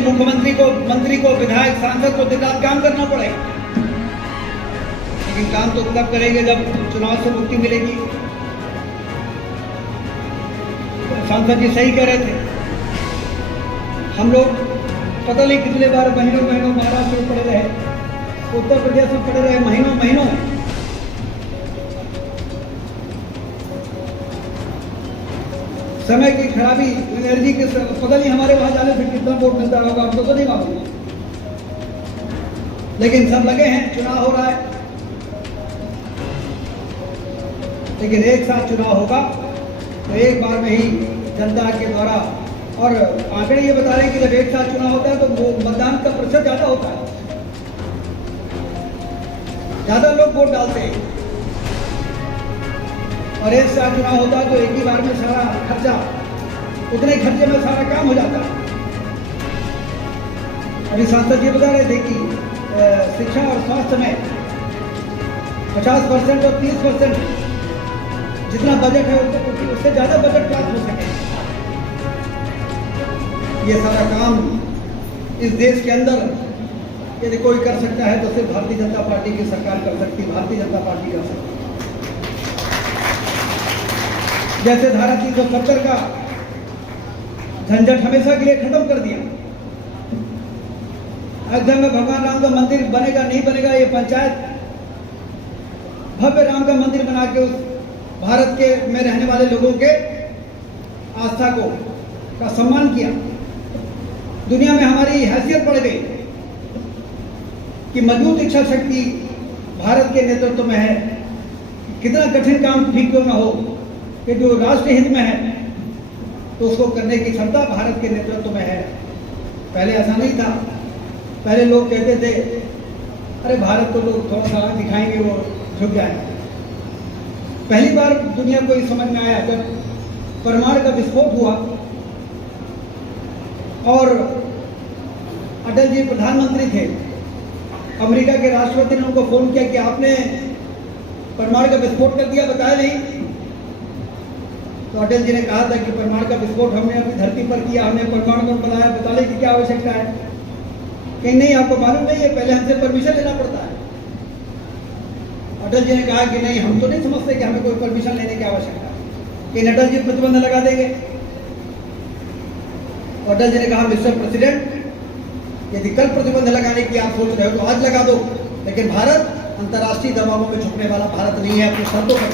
नहीं मुख्यमंत्री को, मंत्री को, विधायक, सांसद को दिन रात काम करना पड़ेगा, लेकिन काम तो तब करेंगे जब चुनाव से मुक्ति मिलेगी। सांसद जी सही कह रहे थे, हम लोग पता नहीं कितने बार महीनों महीनों महाराष्ट्र में पड़े रहे, उत्तर प्रदेश में पड़े रहे महीनों महीनों। समय की खराबी, एनर्जी के पता नहीं हमारे वहां जाने से कितना वोट मिलता होगा, हमको तो नहीं मालूम, लेकिन सब लगे हैं, चुनाव हो रहा है। लेकिन एक साथ चुनाव होगा तो एक बार में ही जनता के द्वारा, और आंकड़े ये बता रहे हैं कि जब एक साथ चुनाव होता है तो मतदान का प्रतिशत ज्यादा होता है, ज्यादा लोग वोट डालते हैं। और एक साथ चुनाव होता है तो एक ही बार में सारा खर्चा, उतने खर्चे में सारा काम हो जाता है। अभी सांसद जी बता रहे थे कि शिक्षा और स्वास्थ्य में 50% और 30% जितना बजट है उससे ज्यादा बजट प्राप्त हो सके। ये सारा काम इस देश के अंदर यदि कोई कर सकता है तो सिर्फ भारतीय जनता पार्टी की सरकार कर सकती है, भारतीय जनता पार्टी कर सकती है। जैसे धारा 370 का झंझट हमेशा के लिए खत्म कर दिया। अयोध्या में भगवान राम का मंदिर बनेगा नहीं बनेगा, ये पंचायत भव्य राम का मंदिर बना के उस भारत के में रहने वाले लोगों के आस्था को का सम्मान किया। दुनिया में हमारी हैसियत बढ़ गई कि मजबूत इच्छा शक्ति भारत के नेतृत्व में है। कितना कठिन काम ठीक क्यों ना हो कि जो राष्ट्र हित में है तो उसको करने की क्षमता भारत के नेतृत्व में है। पहले ऐसा नहीं था, पहले लोग कहते थे अरे भारत को तो थोड़ा सा दिखाएंगे वो झुक जाएंगे। पहली बार दुनिया को ये समझ में आया जब परमाणु का विस्फोट हुआ और अटल जी प्रधानमंत्री थे, अमेरिका के राष्ट्रपति ने उनको फोन किया कि आपने परमाणु का विस्फोट कर दिया, बताया नहीं। तो अटल जी ने कहा था कि परमाणु का विस्फोट हमने अपनी धरती पर किया, हमने परमाणु बम बनाया, बताने की क्या आवश्यकता है। कहीं नहीं, आपको मालूम नहीं है, पहले हमसे परमिशन लेना पड़ता है। अटल जी ने कहा कि नहीं, हम तो नहीं समझते कि हमें कोई परमिशन लेने की आवश्यकता है। लेकिन अटल जी प्रतिबंध लगा देंगे। अटल जी ने कहा मिस्टर प्रेसिडेंट, यदि कल प्रतिबंध लगाने की आप सोच रहे हो तो आज लगा दो, लेकिन भारत अंतर्राष्ट्रीय दबावों में झुकने वाला भारत नहीं है, अपनी शर्तों पर